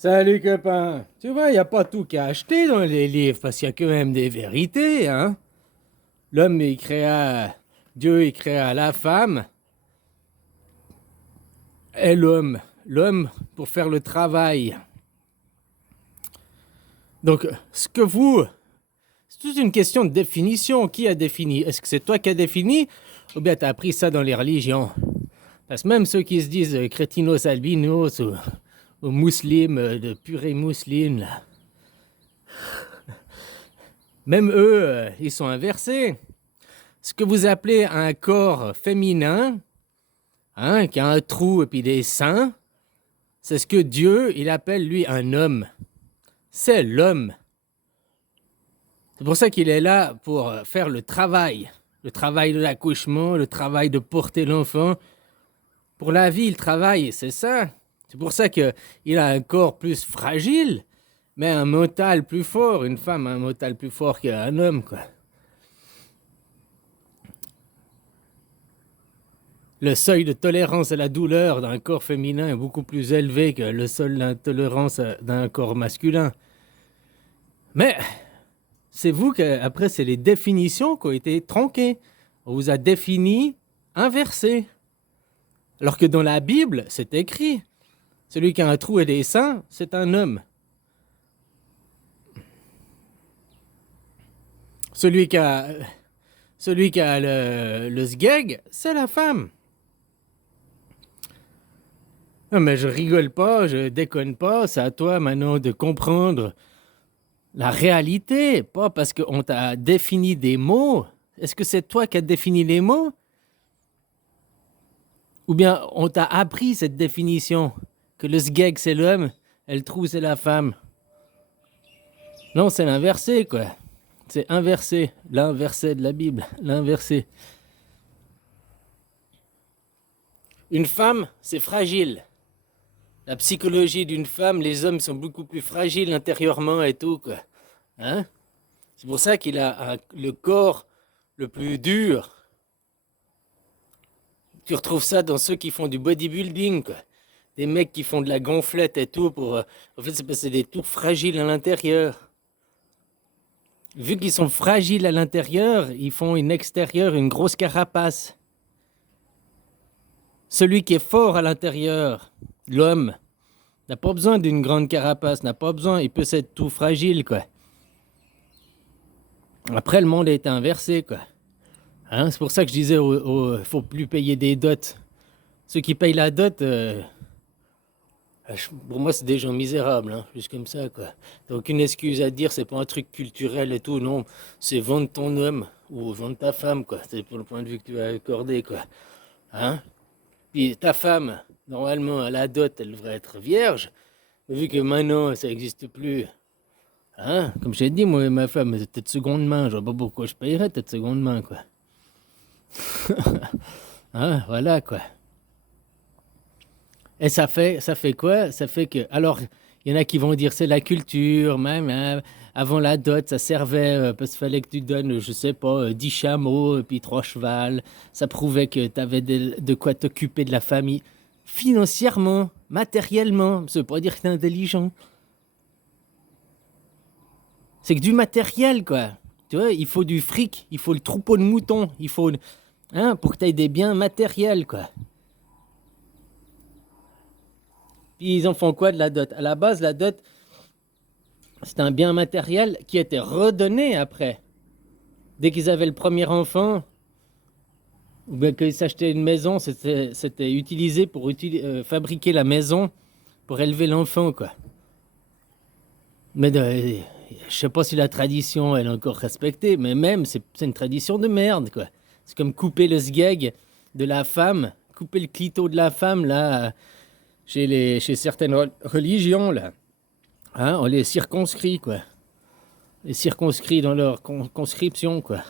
Salut copain. Tu vois, il n'y a pas tout qu'à acheter dans les livres parce qu'il y a quand même des vérités, hein. L'homme, il créa, Dieu, il créa la femme et l'homme. L'homme pour faire le travail. Donc, c'est toute une question de définition. Qui a défini? Est-ce que c'est toi qui as défini ou bien tu as appris ça dans les religions? Parce que même ceux qui se disent crétinos albinos ou musulmans, de purée musulmans, là, même eux, ils sont inversés. Ce que vous appelez un corps féminin, hein, qui a un trou et puis des seins, c'est ce que Dieu, il appelle lui un homme. C'est l'homme. C'est pour ça qu'il est là pour faire le travail de l'accouchement, le travail de porter l'enfant. Pour la vie, le travail, c'est ça. C'est pour ça qu'il a un corps plus fragile, mais un mental plus fort. Une femme a un mental plus fort qu'un homme, quoi. Le seuil de tolérance à la douleur d'un corps féminin est beaucoup plus élevé que le seuil d'intolérance d'un corps masculin. Mais c'est vous que, après, c'est les définitions qui ont été tronquées. On vous a défini inversé. Alors que dans la Bible, c'est écrit. Celui qui a un trou et des seins, c'est un homme. Celui qui a, le sgeg, c'est la femme. Non, mais je rigole pas, je déconne pas, c'est à toi maintenant de comprendre la réalité, pas parce qu'on t'a défini des mots. Est-ce que c'est toi qui as défini les mots? Ou bien on t'a appris cette définition, que le sgeg c'est l'homme et le trou c'est la femme? Non, c'est l'inversé, quoi. C'est inversé, l'inversé de la Bible, l'inversé. Une femme, c'est fragile. La psychologie d'une femme, les hommes sont beaucoup plus fragiles intérieurement et tout, quoi. Hein? C'est pour ça qu'il a le corps le plus dur. Tu retrouves ça dans ceux qui font du bodybuilding, quoi. Des mecs qui font de la gonflette et tout pour. En fait, c'est parce que c'est des tours fragiles à l'intérieur. Vu qu'ils sont fragiles à l'intérieur, ils font une extérieure, une grosse carapace. Celui qui est fort à l'intérieur, l'homme, n'a pas besoin d'une grande carapace, n'a pas besoin, il peut être tout fragile, quoi. Après, le monde a été inversé, quoi. Hein? C'est pour ça que je disais, faut plus payer des dots. Ceux qui payent la dot, pour moi, c'est des gens misérables, hein, juste comme ça, quoi. T'as aucune excuse à dire, c'est pas un truc culturel et tout, non. C'est vendre ton homme ou vendre ta femme, quoi. C'est pour le point de vue que tu as accordé, quoi. Hein? Puis ta femme, normalement, à la dot, elle devrait être vierge. Mais vu que maintenant, ça n'existe plus, hein? Comme je t'ai dit, moi et ma femme, c'était de seconde main. Je vois pas pourquoi je payerais de seconde main, quoi. Hein? Voilà, quoi. Et ça fait quoi? Ça fait que. Alors, il y en a qui vont dire c'est la culture, même. Hein, avant la dot, ça servait parce qu'il fallait que tu donnes, je sais pas, 10 chameaux et puis 3 chevals. Ça prouvait que tu avais de quoi t'occuper de la famille. Financièrement, matériellement. Ça veut pas dire que t'es intelligent. C'est que du matériel, quoi. Tu vois, il faut du fric, il faut le troupeau de moutons, il faut. Hein, pour que tu aies des biens matériels, quoi. Puis ils en font quoi de la dot? À la base, la dot, c'est un bien matériel qui était redonné après. Dès qu'ils avaient le premier enfant, ou bien qu'ils s'achetaient une maison, c'était utilisé pour fabriquer la maison pour élever l'enfant, quoi. Mais je sais pas si la tradition elle est encore respectée, mais même c'est une tradition de merde, quoi. C'est comme couper le sgeg de la femme, couper le clito de la femme là, chez certaines religions là. Hein, on les circonscrit, quoi. Les circonscrits dans leur conscription, quoi.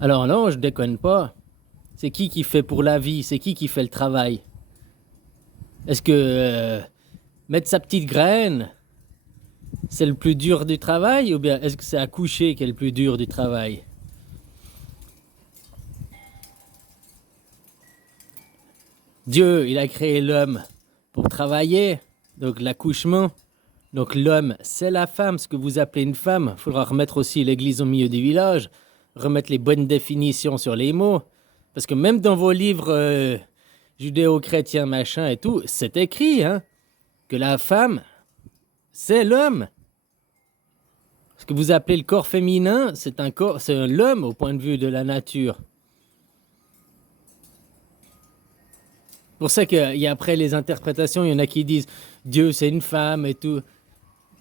Alors non, je déconne pas. C'est qui fait pour la vie? C'est qui fait le travail? Est-ce que mettre sa petite graine, c'est le plus dur du travail? Ou bien est-ce que c'est accoucher qui est le plus dur du travail? Dieu, il a créé l'homme. pour travailler. Donc l'accouchement. Donc l'homme, c'est la femme, ce que vous appelez une femme. Il faudra remettre aussi l'église au milieu du village, remettre les bonnes définitions sur les mots. Parce que même dans vos livres judéo-chrétiens, machin et tout, c'est écrit hein, que la femme, c'est l'homme. Ce que vous appelez le corps féminin, c'est l'homme au point de vue de la nature. C'est pour ça qu'il y a après les interprétations, il y en a qui disent Dieu c'est une femme et tout.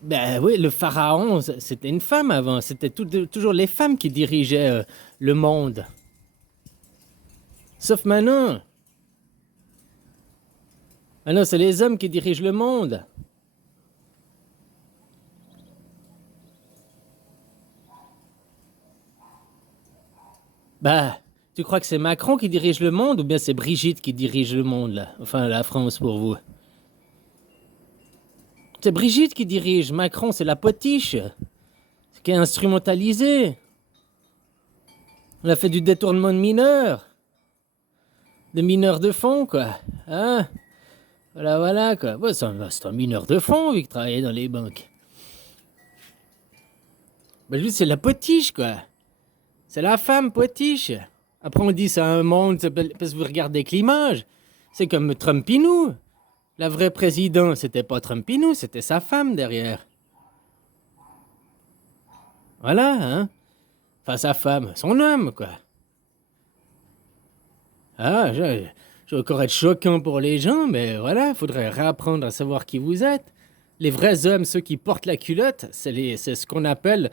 Ben oui, le pharaon, c'était une femme avant. C'était toujours les femmes qui dirigeaient le monde. Sauf maintenant. Maintenant, c'est les hommes qui dirigent le monde. Bah, tu crois que c'est Macron qui dirige le monde ou bien c'est Brigitte qui dirige le monde, là? Enfin, la France pour vous. C'est Brigitte qui dirige. Macron, c'est la potiche. C'est qui est instrumentalisé. On a fait du détournement de mineurs. De mineurs de fonds, quoi. Hein? Voilà, quoi. Ouais, c'est un mineur de fonds, vu qu'il travaillait dans les banques. Ben, lui, c'est la potiche, quoi. C'est la femme potiche. Après, on dit c'est un monde, parce que vous regardez que l'image. C'est comme Trumpinou. La vraie présidente, c'était pas Trumpinou, c'était sa femme derrière. Voilà, hein. Enfin, sa femme, son homme, quoi. Ah, je vais encore être choquant pour les gens, mais voilà, faudrait réapprendre à savoir qui vous êtes. Les vrais hommes, ceux qui portent la culotte, c'est ce qu'on appelle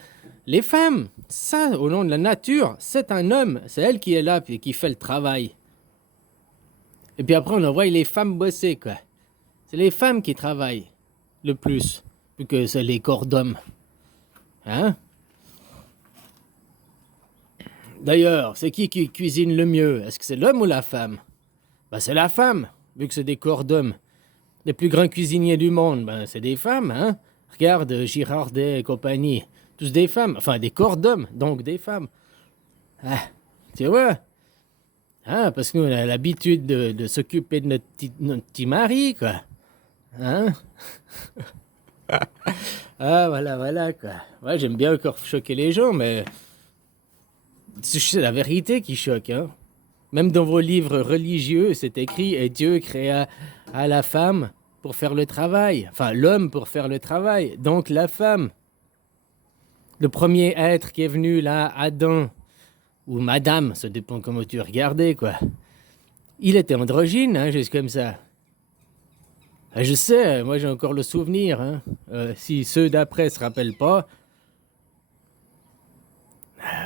les femmes. Ça, au nom de la nature, c'est un homme. C'est elle qui est là et qui fait le travail. Et puis après, on envoie les femmes bosser, quoi. C'est les femmes qui travaillent le plus, plus que c'est les corps d'hommes. Hein? D'ailleurs, c'est qui cuisine le mieux? Est-ce que c'est l'homme ou la femme? Ben, c'est la femme, vu que c'est des corps d'hommes. Les plus grands cuisiniers du monde, ben, c'est des femmes, hein? Regarde, Girardet et compagnie. Tous des femmes, enfin des corps d'hommes, donc des femmes. Ah, tu vois? Ah, parce que nous, on a l'habitude de s'occuper de notre petit mari, quoi. Hein? Ah, voilà, quoi. Ouais, j'aime bien encore choquer les gens, mais c'est la vérité qui choque, hein. Même dans vos livres religieux, c'est écrit « Et Dieu créa à la femme pour faire le travail. » Enfin, l'homme pour faire le travail, donc la femme. Le premier être qui est venu là, Adam, ou Madame, ça dépend comment tu regardais, quoi. Il était androgyne, hein, juste comme ça. Ah, je sais, moi j'ai encore le souvenir, hein. Si ceux d'après se rappellent pas,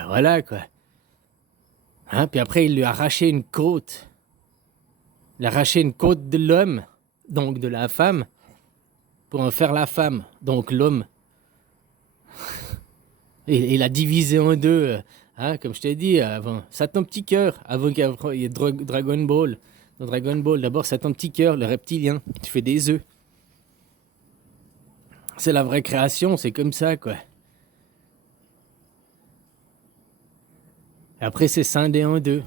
voilà, quoi. Hein, puis après, il lui a arraché une côte. Il a arraché une côte de l'homme, donc de la femme, pour en faire la femme, donc l'homme. Et il a divisé en deux, hein, comme je t'ai dit avant. C'est ton petit cœur, avant qu'il y ait Dragon Ball. Dans Dragon Ball, d'abord, c'est ton petit cœur, le reptilien. Tu fais des œufs. C'est la vraie création, c'est comme ça, quoi. Et après, c'est scindé en deux.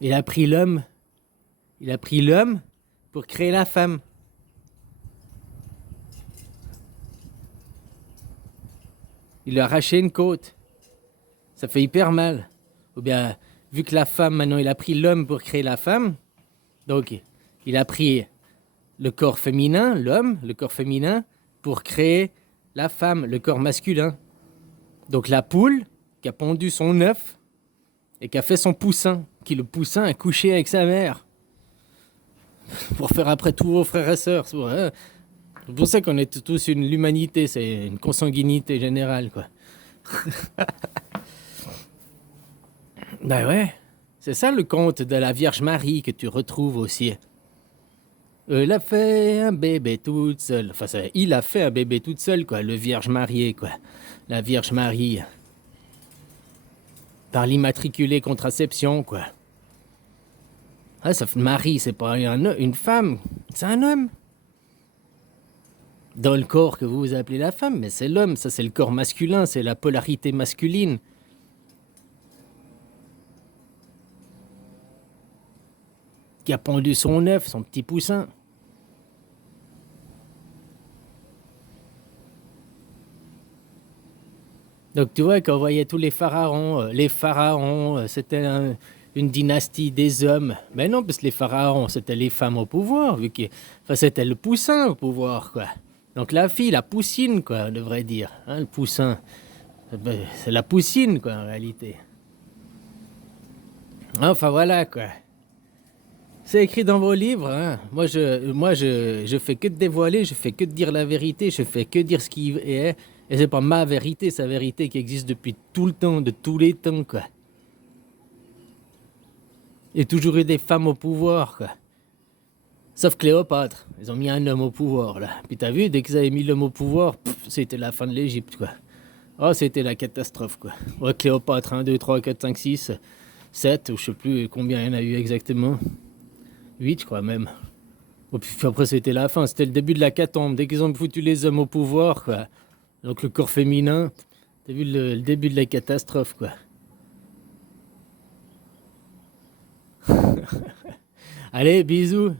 Il a pris l'homme pour créer la femme. Il lui a arraché une côte. Ça fait hyper mal. Ou bien, vu que la femme, maintenant, il a pris l'homme pour créer la femme, donc il a pris le corps féminin, l'homme, le corps féminin, pour créer la femme, le corps masculin. Donc la poule qui a pondu son œuf et qui a fait son poussin, qui le poussin a couché avec sa mère. Pour faire après tous vos frères et sœurs. C'est pour ça qu'on est tous l'humanité, c'est une consanguinité générale, quoi. Ben ouais, c'est ça le conte de la Vierge Marie que tu retrouves aussi. Elle a fait un bébé toute seule. Enfin, il a fait un bébé toute seule, quoi, le Vierge marié, quoi. La Vierge Marie. Par l'immatriculée contraception, quoi. Ah, ça fait Marie, c'est pas une femme, c'est un homme. Dans le corps que vous appelez la femme, mais c'est l'homme, ça c'est le corps masculin, c'est la polarité masculine. qui a pondu son œuf, son petit poussin. Donc tu vois, quand on voyait tous les pharaons, c'était une dynastie des hommes. Mais non, parce que les pharaons, c'était les femmes au pouvoir, enfin, c'était le poussin au pouvoir, quoi. Donc la fille, la poussine, quoi, on devrait dire. Hein, le poussin, c'est la poussine, quoi, en réalité. Enfin voilà, quoi. C'est écrit dans vos livres, hein. Je fais que de dévoiler, je fais que de dire la vérité, je fais que dire ce qui est. Et c'est pas ma vérité, c'est la vérité qui existe depuis tout le temps, de tous les temps, quoi. Il y a toujours eu des femmes au pouvoir, quoi. Sauf Cléopâtre. Ils ont mis un homme au pouvoir, là. Puis t'as vu, dès qu'ils avaient mis l'homme au pouvoir, c'était la fin de l'Égypte, quoi. Oh, c'était la catastrophe, quoi. Ouais, Cléopâtre, 1, 2, 3, 4, 5, 6, 7, ou je sais plus combien il y en a eu exactement. 8, je crois même. Oh, puis après, c'était la fin, c'était le début de la l'hécatombe. Dès qu'ils ont foutu les hommes au pouvoir, quoi. Donc le corps féminin, t'as vu le début de la catastrophe, quoi. Allez, bisous.